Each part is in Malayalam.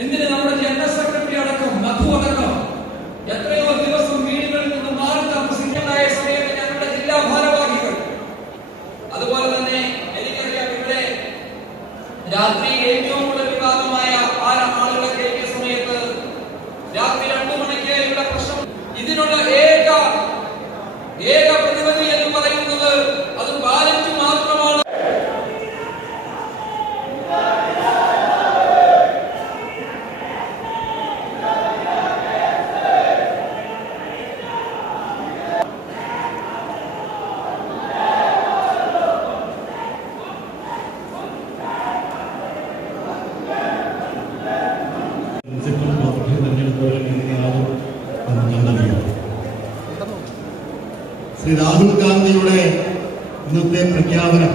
എന്തിന് നമ്മുടെ ജനറൽ സെക്രട്ടറി അടക്കം മധു അടക്കം? എത്രയോ ദിവസം വീടുകളിൽ നിന്ന് മാറി താമസിക്കാനായ സമയത്ത് ഞങ്ങളുടെ ജില്ലാ ഭാരവാഹികൾ. അതുപോലെ തന്നെ എനിക്കറിയാം ഇവിടെ രാത്രി ഏറ്റവും ശ്രീ രാഹുൽ ഗാന്ധിയുടെ ഇന്നത്തെ പ്രഖ്യാപനം.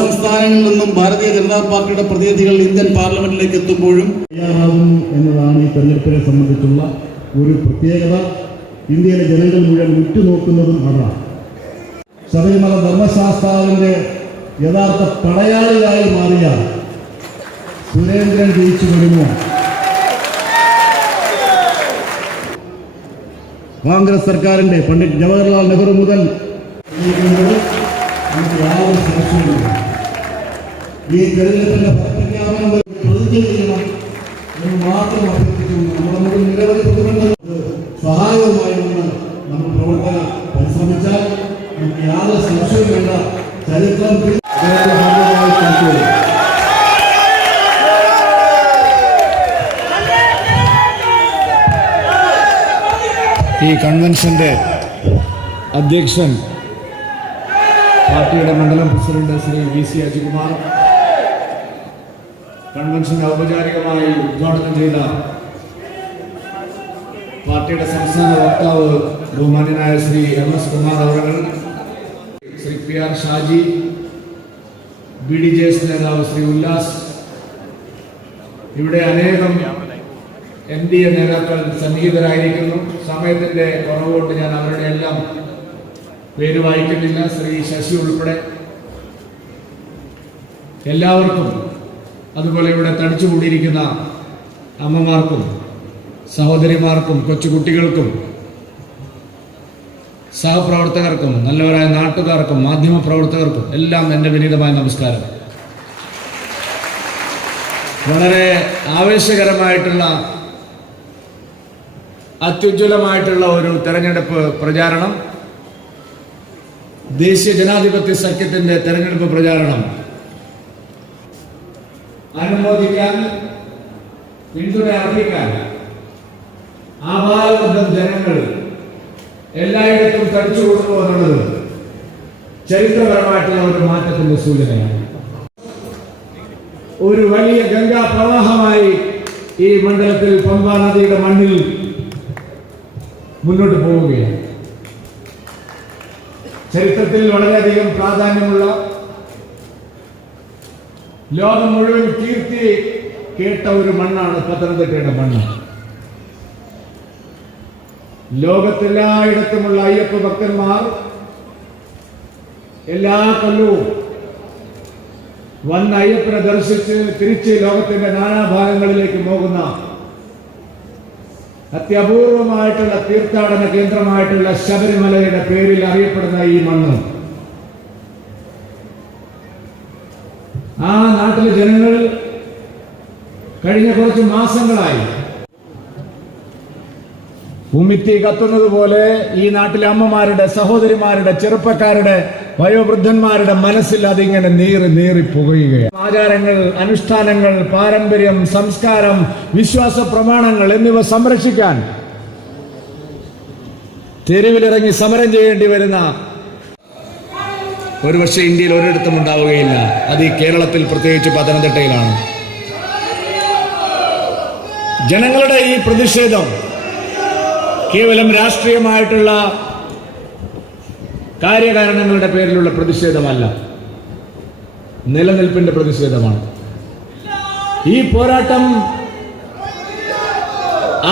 സംസ്ഥാനങ്ങളിൽ നിന്നും ഭാരതീയ ജനതാ പാർട്ടിയുടെ പ്രതിനിധികൾ ഇന്ത്യൻ പാർലമെന്റിലേക്ക് എത്തുമ്പോഴും തയ്യാറാകുന്നു എന്നതാണ് ഈ തെരഞ്ഞെടുപ്പിനെ സംബന്ധിച്ചുള്ള ഒരു പ്രത്യേകത. ഇന്ത്യയിലെ ജനങ്ങൾ മുഴുവൻ ഉറ്റുനോക്കുന്നതും അതാണ്. ശബരിമല ധർമ്മശാസ്താവിന്റെ യഥാർത്ഥ പടയാളിയായി മാറിയ സുരേന്ദ്രൻ ജയിച്ചു വരുമോ? കോൺഗ്രസ് സർക്കാരിന്റെ പണ്ഡിറ്റ് ജവഹർലാൽ നെഹ്റു മുതൽ നമുക്ക് യാതൊരു ഈ തെരഞ്ഞെടുപ്പിന്റെ ഫലപ്രഖ്യാപനം പ്രതിജ്ഞ ചെയ്യണം മാത്രം അഭ്യർത്ഥിക്കുന്നു നമ്മുടെ പ്രതിബന്ധങ്ങൾ സഹായവുമായി നമ്മൾ പ്രവർത്തന പരിശ്രമിച്ചാൽ നമുക്ക് യാതൊരു വേണ്ട ചരിത്രം. ഈ കൺവെൻഷന്റെ അധ്യക്ഷൻ പാർട്ടിയുടെ മണ്ഡലം president Shri V C Ajikumar. Convention ഔപചാരികമായി ഉദ്ഘാടനം ചെയ്ത പാർട്ടിയുടെ സംസ്ഥാന വക്താവ് ബഹുമാന്യനായ ശ്രീ എം എസ് കുമാർ അവർ Shri P R Shaji B D J S നേതാവ് ശ്രീ ഉല്ലാസ് ഇവിടെ അനേകം എൻ ഡി എ നേതാക്കൾ സന്നിഹിതരായിരിക്കുന്നു. സമയത്തിന്റെ കുറവുകൊണ്ട് ഞാൻ അവരുടെ എല്ലാം പേര് വായിക്കുന്നില്ല ശ്രീ ശശി ഉൾപ്പെടെ. എല്ലാവർക്കും അതുപോലെ ഇവിടെ തടിച്ചുകൂടിയിരിക്കുന്ന അമ്മമാർക്കും സഹോദരിമാർക്കും കൊച്ചുകുട്ടികൾക്കും സഹപ്രവർത്തകർക്കും നല്ലവരായ നാട്ടുകാർക്കും മാധ്യമ പ്രവർത്തകർക്കും എല്ലാം എന്റെ വിനീതമായ നമസ്കാരം. വളരെ ആവേശകരമായിട്ടുള്ള അത്യുജ്വലമായിട്ടുള്ള ഒരു തെരഞ്ഞെടുപ്പ് പ്രചാരണം. ദേശീയ ജനാധിപത്യ സഖ്യത്തിന്റെ തെരഞ്ഞെടുപ്പ് പ്രചാരണം. അനുമോദിക്കാൻ പിന്തുണ അറിയിക്കാൻ ആപാലബദ്ധം ജനങ്ങൾ എല്ലായിടത്തും തടിച്ചു കൊടുക്കുക എന്നുള്ളത് ചരിത്രപരമായിട്ടുള്ള ഒരു മാറ്റത്തിന്റെ സൂചനയാണ്. ഒരു വലിയ ഗംഗാ പ്രവാഹമായി ഈ മണ്ഡലത്തിൽ പമ്പാ നദിയുടെ മണ്ണിൽ മുന്നോട്ട് പോവുകയാണ്. ചരിത്രത്തിൽ വളരെയധികം പ്രാധാന്യമുള്ള ലോകം മുഴുവൻ കീർത്തി കേട്ട ഒരു മണ്ണാണ് പത്തനംതിട്ടയുടെ മണ്ണ്. ലോകത്തെല്ലായിടത്തുമുള്ള അയ്യപ്പ ഭക്തന്മാർ എല്ലാ കൊല്ലവും വന്ന് അയ്യപ്പനെ ദർശിച്ച് തിരിച്ച് ലോകത്തിന്റെ നാനാഭാഗങ്ങളിലേക്ക് പോകുന്ന അത്യപൂർവമായിട്ടുള്ള തീർത്ഥാടന കേന്ദ്രമായിട്ടുള്ള ശബരിമലയുടെ പേരിൽ അറിയപ്പെടുന്ന ഈ മണ്ണ്. ആ നാട്ടിലെ ജനങ്ങൾ കഴിഞ്ഞ കുറച്ച് മാസങ്ങളായി ഉമ്മിത്തി കത്തുന്നത് പോലെ ഈ നാട്ടിലെ അമ്മമാരുടെ സഹോദരിമാരുടെ ചെറുപ്പക്കാരുടെ വയോവൃദ്ധന്മാരുടെ മനസ്സിൽ അതിങ്ങനെ നീറി നീറി പുകയുകയാണ്. ആചാരങ്ങൾ അനുഷ്ഠാനങ്ങൾ പാരമ്പര്യം സംസ്കാരം വിശ്വാസ പ്രമാണങ്ങൾ എന്നിവ സംരക്ഷിക്കാൻ തെരുവിലിറങ്ങി സമരം ചെയ്യേണ്ടി വരുന്ന ഒരുപക്ഷെ ഇന്ത്യയിൽ ഒരിടത്തും ഉണ്ടാവുകയില്ല. അത് ഈ കേരളത്തിൽ പ്രത്യേകിച്ച് പത്തനംതിട്ടയിലാണ്. ജനങ്ങളുടെ ഈ പ്രതിഷേധം കേവലം രാഷ്ട്രീയമായിട്ടുള്ള കാര്യകാരണങ്ങളുടെ പേരിലുള്ള പ്രതിഷേധമല്ല. നിലനിൽപ്പിന്റെ പ്രതിഷേധമാണ്. ഈ പോരാട്ടം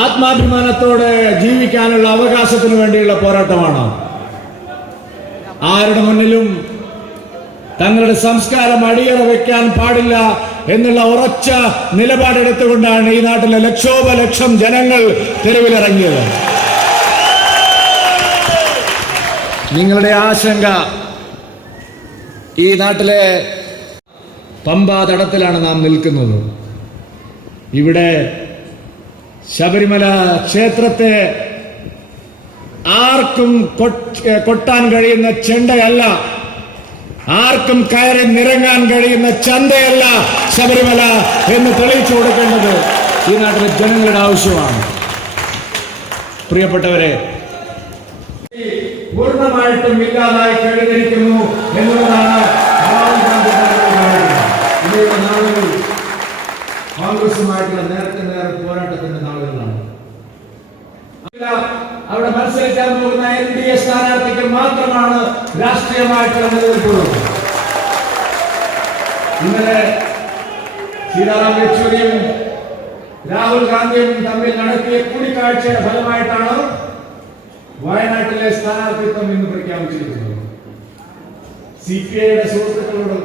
ആത്മാഭിമാനത്തോടെ ജീവിക്കാനുള്ള അവകാശത്തിന് വേണ്ടിയുള്ള പോരാട്ടമാണ്. ആരുടെ മുന്നിലും തങ്ങളുടെ സംസ്കാരം അടിയറ വെക്കാൻ പാടില്ല എന്നുള്ള ഉറച്ച നിലപാടെടുത്തുകൊണ്ടാണ് ഈ നാട്ടിലെ ലക്ഷോപലക്ഷം ജനങ്ങൾ തെരുവിലിറങ്ങിയത്. നിങ്ങളുടെ ആശങ്ക ഈ നാട്ടിലെ പമ്പാ തടത്തിലാണ് നാം നിൽക്കുന്നത്. ഇവിടെ ശബരിമല ക്ഷേത്രത്തെ ആർക്കും കൊട്ടാൻ കഴിയുന്ന ചെണ്ടയല്ല. ആർക്കും കയറി നിറങ്ങാൻ കഴിയുന്ന ചന്തയല്ല ശബരിമല എന്ന് തെളിയിച്ചു കൊടുക്കേണ്ടത് ഈ നാട്ടിലെ ജനങ്ങളുടെ ആവശ്യമാണ്. പ്രിയപ്പെട്ടവരെ പൂർണമായിട്ടും ഇല്ലാതായി കഴിഞ്ഞിരിക്കുന്നു എന്നുള്ളതാണ് ഇവയുടെ നാളുകൾ കോൺഗ്രസുമായിട്ടുള്ള നേരത്തെ നേർ പോരാട്ടത്തിന്റെ നാളുകളാണ്. അവിടെ മത്സരിക്കാൻ പോകുന്ന എൻ ഡി എ സ്ഥാനാർത്ഥിക്ക് മാത്രമാണ് രാഷ്ട്രീയമായിട്ടുള്ള നിലനിൽപ്പുള്ളത്. ഇന്നലെ സീതാറാം യെച്ചൂരിയും രാഹുൽ ഗാന്ധിയും തമ്മിൽ നടത്തിയ കൂടിക്കാഴ്ചയുടെ ഫലമായിട്ടാണ് വയനാട്ടിലെ സ്ഥാനാർത്ഥിത്വം ഇന്ന് പ്രഖ്യാപിച്ചിരിക്കുന്നത് സി പി ഐയുടെ സുഹൃത്തുക്കളോട്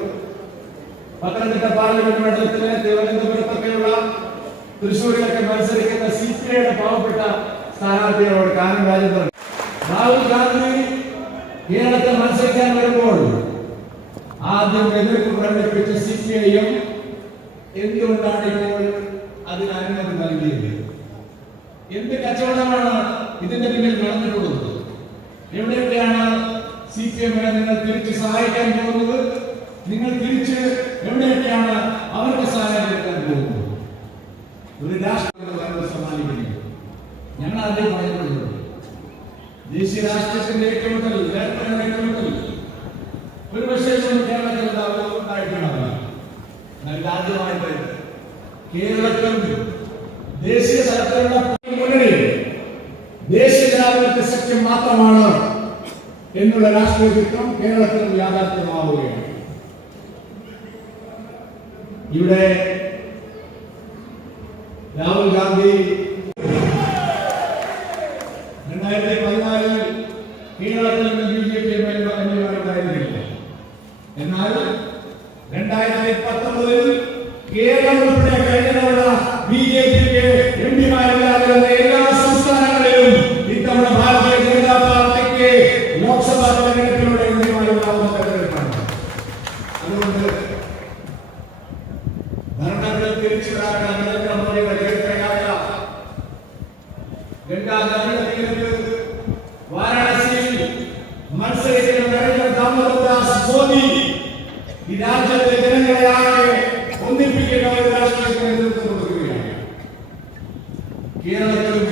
പത്തനംതിട്ട പാർലമെന്റ് മണ്ഡലത്തിലെ തിരുവനന്തപുരത്തൊക്കെയുള്ള തൃശ്ശൂരിലൊക്കെ മത്സരിക്കുന്ന സി പി ഐയുടെ പാവപ്പെട്ട സ്ഥാനാർത്ഥികളോട് കാനം പറഞ്ഞു. രാഹുൽ ഗാന്ധി കേരളത്തിൽ മത്സരിക്കാൻ വരുമ്പോൾ ആദ്യം എതിർപ്പ് പ്രകടിപ്പിച്ച സി പി ഐയും എന്തുകൊണ്ടാണ് ഇപ്പോൾ അതിന് അനുമതി നൽകിയത്? എന്ത് കച്ചവടമാണ് ഇതിന്റെ പിന്നിൽ നടന്നിട്ടുള്ളത്. എവിടെയൊക്കെയാണ് സി പി എമ്മിനെ നിങ്ങൾ തിരിച്ച് സഹായിക്കാൻ പോകുന്നത്? നിങ്ങൾ തിരിച്ച് എവിടെയൊക്കെയാണ് അവർക്ക് സഹായം കൊടുക്കാൻ പോകുന്നത്? ഒരു രാഷ്ട്രീയ സമ്മാനിക്കുന്നു. ഞങ്ങൾ ആദ്യം പറയുന്നത് ദേശീയ രാഷ്ട്രീയത്തിന്റെ ഏറ്റുമുട്ടൽ നേരത്തെ ഏറ്റുമുട്ടൽ ഒരു പക്ഷേ കേരളത്തിൽ ഉണ്ടാവുക- ഉണ്ടായിട്ടുണ്ടാവില്ല എന്നാൽ ഇതാദ്യമായിട്ട് കേരളത്തിൽ ദേശീയ തലത്തിലുള്ള മുന്നണി ദേശീയ ജനാധിപത്യ സഖ്യം മാത്രമാണ് എന്നുള്ള രാഷ്ട്രീയ ചിത്രം കേരളത്തിൽ യാഥാർത്ഥ്യമാവുകയാണ്. ഇവിടെ രാഹുൽ ഗാന്ധി രണ്ടായിരത്തി പതിനാലിൽ കേരളത്തിൽ നിന്ന് ബി ജെ പി എംഎൽമാരുണ്ടായിരുന്നില്ല എന്നാൽ രണ്ടായിരത്തി പത്തൊമ്പതിൽ കേരളം ഉൾപ്പെടെ കഴിഞ്ഞ തവണ ബി ജെ പിക്ക് എം പിമാരില്ലാതെ വന്ന എല്ലാ സംസ്ഥാനങ്ങളിലും ഇത്തവണ ഭാരതീയ ജനതാ പാർട്ടിക്ക് ലോക്സഭാ തെരഞ്ഞെടുപ്പിലൂടെ എം പിമാരുണ്ടാവുന്ന തെരഞ്ഞെടുപ്പാണ് അതുകൊണ്ട് ഭരണത്തിൽ തിരിച്ചു വരാൻ നരേന്ദ്രമോദിയുടെ ചരിത്രയായ ഗംഗാ നദിയുടെ തീരത്ത് വാരാണസിയിൽ മത്സരിക്കുന്ന നരേന്ദ്ര ദാമോദർദാസ് മോദി ജനങ്ങളെ ആകെ ഒരു രാഷ്ട്രീയത്തിന് നേതൃത്വം കൊടുക്കുകയാണ് കേരളത്തിലും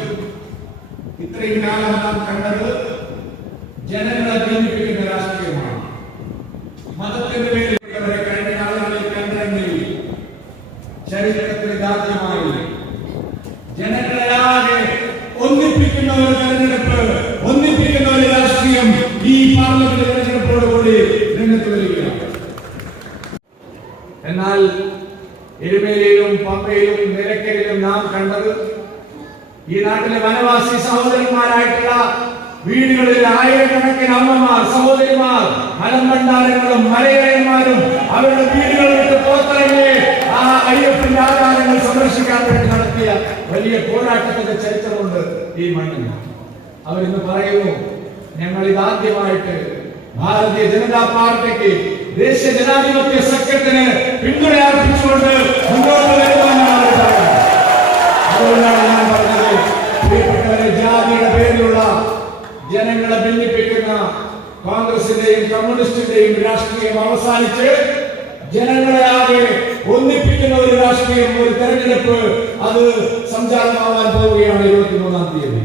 ഇത്രയും കാലം നാം കണ്ടത് ജനങ്ങളെ ഭിന്നിപ്പിക്കുന്ന രാഷ്ട്രീയമാണ് മതത്തിന്റെ പേരിൽ ഇവരെ കഴിഞ്ഞ ആളുകളിൽ കേന്ദ്രങ്ങളിൽ ചരിത്രത്തിൽ ഇതാദ്യമായി ജനങ്ങളെ ആകെ ഒന്നിപ്പിക്കുന്ന ഒരു തെരഞ്ഞെടുപ്പ് ഒന്നിപ്പിക്കുന്ന ഒരു രാഷ്ട്രീയം ഈ പാർലമെന്റ് തെരഞ്ഞെടുപ്പോടുകൂടി രംഗത്ത് വരികയാണ് എന്നാൽ എരുമേലിയിലും പമ്പയിലും നിലയ്ക്കലിലും നാം കണ്ടത് നാട്ടിലെ വനവാസി സഹോദരന്മാരായിട്ടുള്ള വീടുകളിൽ ആയിരക്കണക്കിന് അമ്മമാർ സഹോദരിമാർ മലമ്പണ്ടാരങ്ങളും മലയറന്മാരും അവരുടെ വീടുകൾ വിട്ട് പുറത്തിറങ്ങി ആ അയ്യപ്പന്റെ ആചാരങ്ങൾ സംരക്ഷിക്കാൻ വേണ്ടി നടത്തിയ വലിയ പോരാട്ടത്തിന്റെ ചരിത്രമുണ്ട് ഈ മണ്ണിൽ. അവരിന്ന് പറയുന്നു ഞങ്ങൾ ഇതാദ്യമായിട്ട് ഭാരതീയ ജനതാ പാർട്ടിക്ക് ദേശീയ ജനാധിപത്യ സഖ്യത്തിന് പിന്തുണ അർപ്പിച്ചുകൊണ്ട് മുന്നോട്ട് വരുവാനാണ് അതുകൊണ്ടാണ് ഞാൻ പറഞ്ഞത് ജാതിയുടെ പേരിലുള്ള ജനങ്ങളെ ഭിന്നിപ്പിക്കുന്ന കോൺഗ്രസിന്റെയും കമ്മ്യൂണിസ്റ്റിന്റെയും രാഷ്ട്രീയം അവസാനിച്ച് ജനങ്ങളെ ആകെ ഒന്നിപ്പിക്കുന്ന ഒരു രാഷ്ട്രീയം ഒരു തെരഞ്ഞെടുപ്പ് അത് സംജാതമാവാൻ പോവുകയാണ് ഇരുപത്തിമൂന്നാം തീയതി.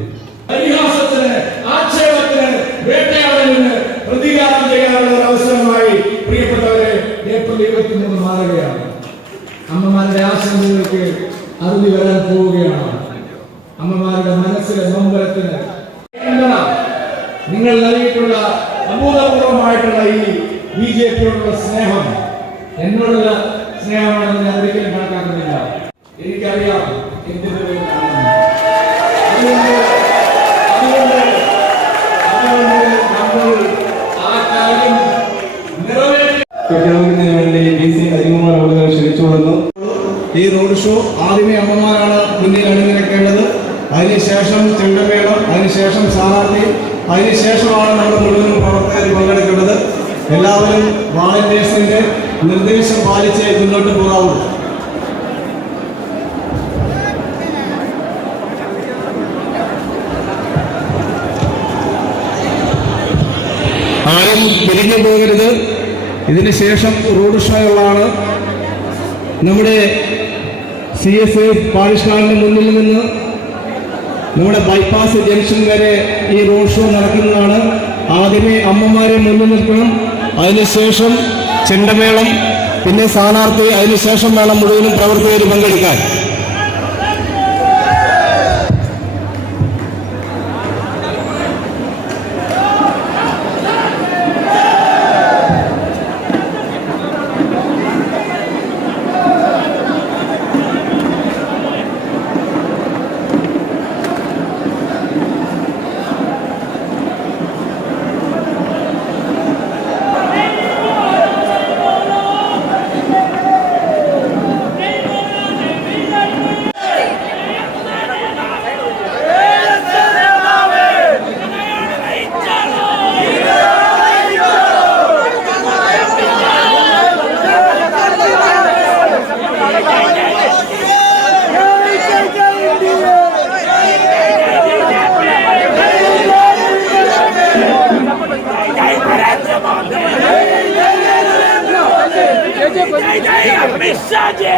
പരിഹാസത്തിന് ആക്ഷേപത്തിന് വേട്ടയാടലിന് പ്രതികാരം ചെയ്യാനുള്ള ഒരു അവസരമായി ഇരുപത്തിമൂന്ന് മാറുകയാണ്. അമ്മമാരുടെ ആശങ്കകൾക്ക് അറുതി വരാൻ പോവുകയാണ്. அம்மமாரோட மனசுல நோம்பலத்தினர் നിർദ്ദേശം പാലിച്ചേ മുന്നോട്ട് പോകാവൂ. ആരും പിരിഞ്ഞു പോകരുത്. ഇതിനുശേഷം റോഡ് ഷോകളാണ്. നമ്മുടെ സി എസ് എ പാരിഷ്കാറിന്റെ മുന്നിൽ നിന്ന് നമ്മുടെ ബൈപ്പാസ് ജംഗ്ഷൻ വരെ ഈ റോഡ് ഷോ നടക്കുന്നതാണ്. ആദ്യമേ അമ്മമാരെ മുന്നിൽ നിൽക്കണം. അതിനുശേഷം ചെണ്ടമേളം പിന്നെ സ്ഥാനാർത്ഥി അതിനുശേഷം വേണം മുഴുവനും പ്രവർത്തകർ പങ്കെടുക്കാൻ. ഞങ്ങളുടെ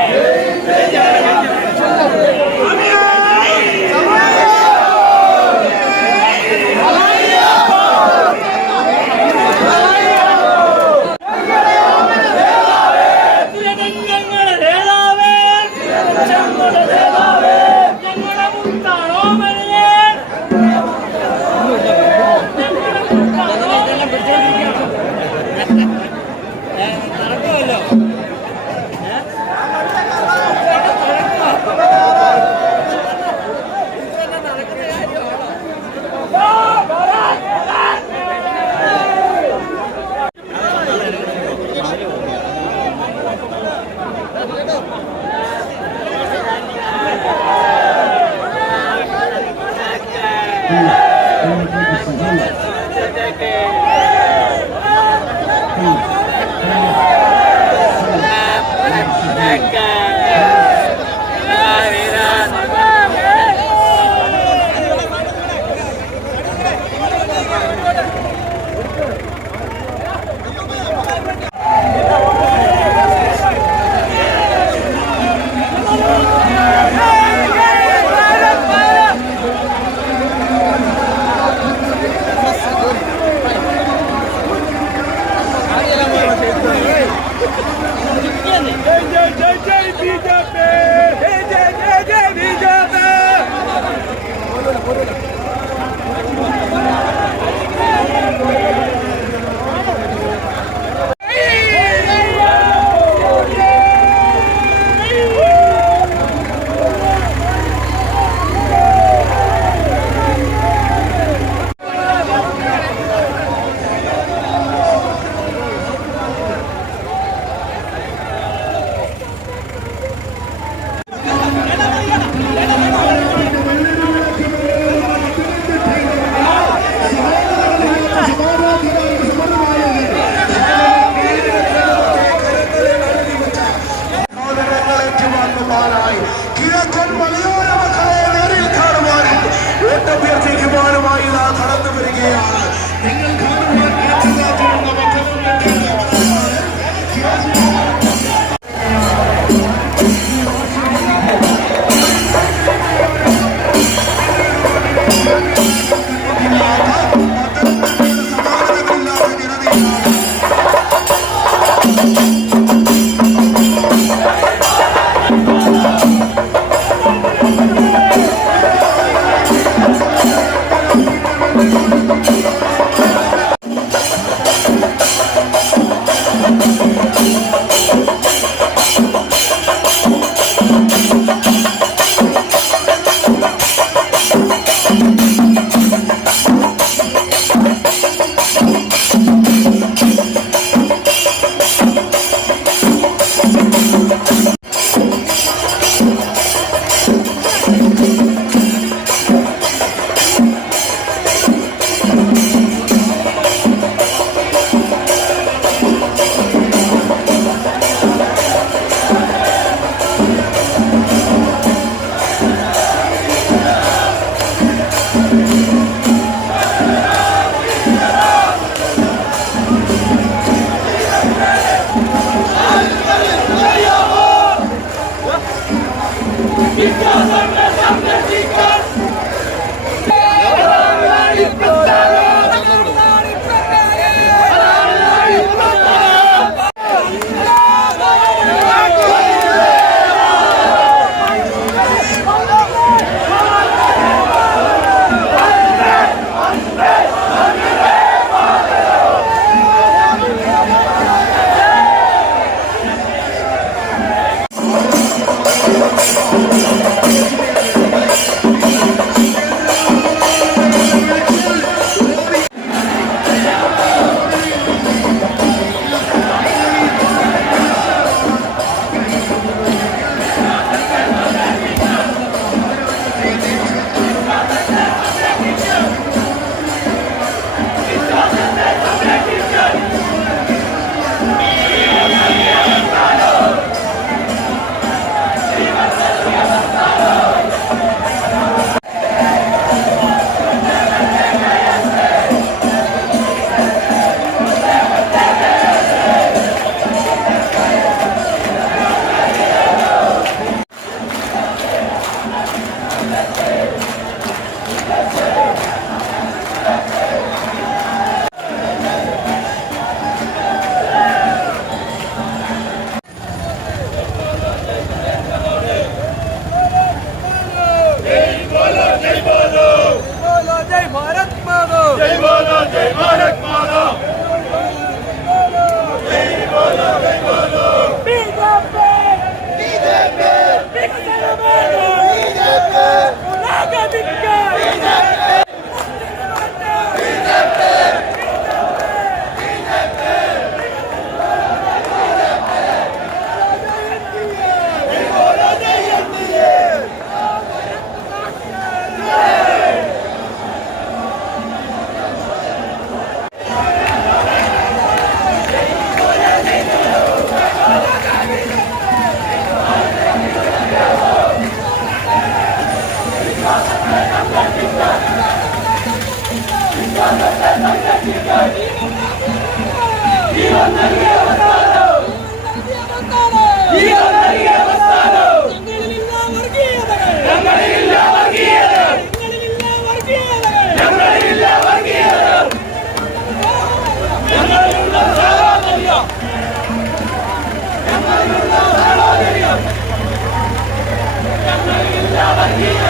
Yeah.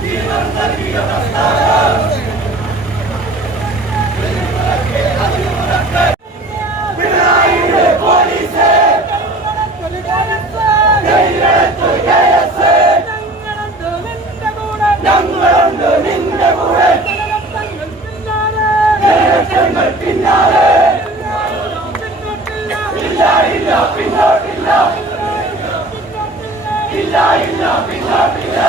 Viva Santa Maria da Santa! ഇല്ല ഇല്ല പിന്നോട്ടില്ല ഇല്ല ഇല്ല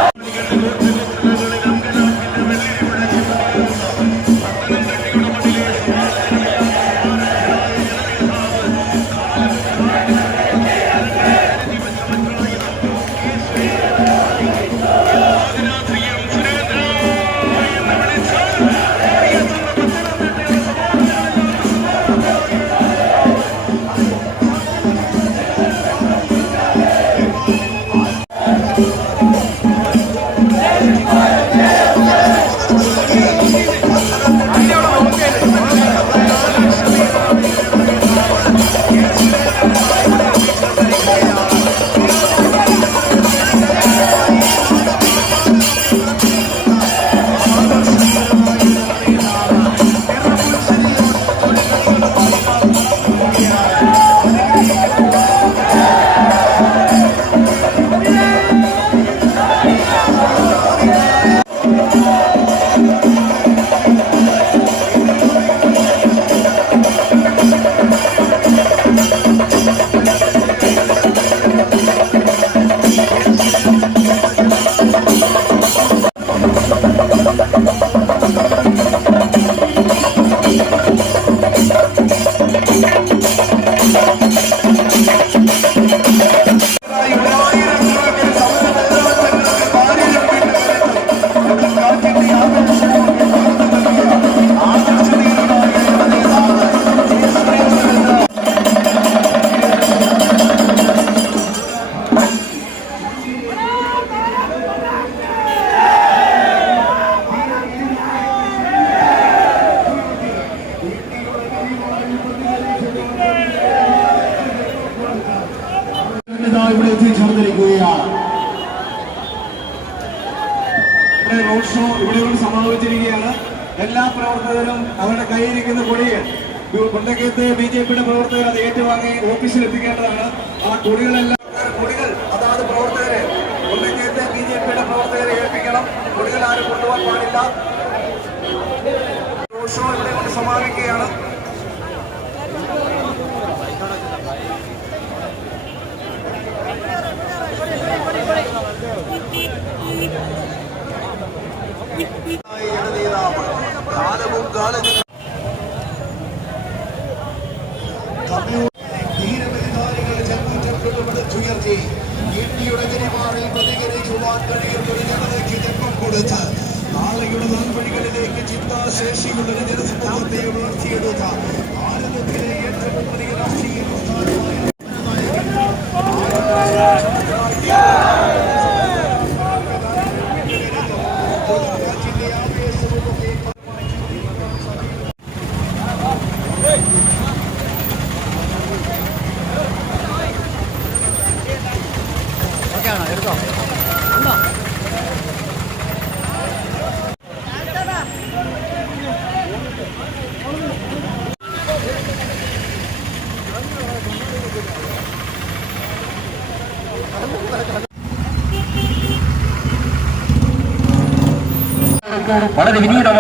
കൊടികളെല്ലാം കൊടികൾ അതാത് പ്രവർത്തകരെ. കൊണ്ടക്കയത്ത് ബി ജെ പിയുടെ പ്രവർത്തകരെ ഏൽപ്പിക്കണം. കൊടികൾ ആരും കൊണ്ടുപോകാൻ പാടില്ല. സമാപിക്കുകയാണ്. കൊടുത്ത് നാളെയുടെ നാൽവഴികളിലേക്ക് ചിന്താശേഷിയുള്ള ജനസമൂഹത്തെ വളർത്തിയെടുത്ത ഭാരതത്തിലെ ഏറ്റവും വലിയ രാഷ്ട്രീയ പ്രസ്ഥാനമായ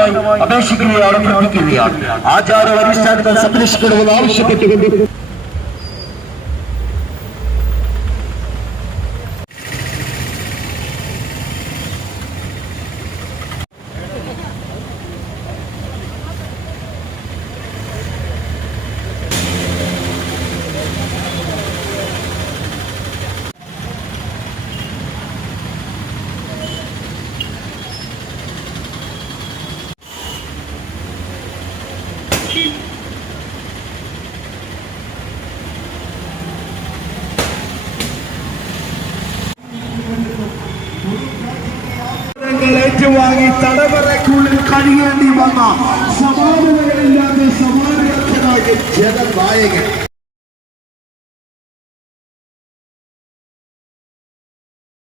വിനീതമായി അപേക്ഷിക്കുകയാണ് അഭ്യർത്ഥിക്കുകയാണ് ആചാര അനുഷ്ഠാനങ്ങൾ സംരക്ഷിക്കണമെന്ന് ആവശ്യപ്പെട്ടുകൊണ്ട് കഴിയേണ്ടി വന്ന സമാനതകളില്ലാതെ സമാനനായകൻ ജനനായകൻ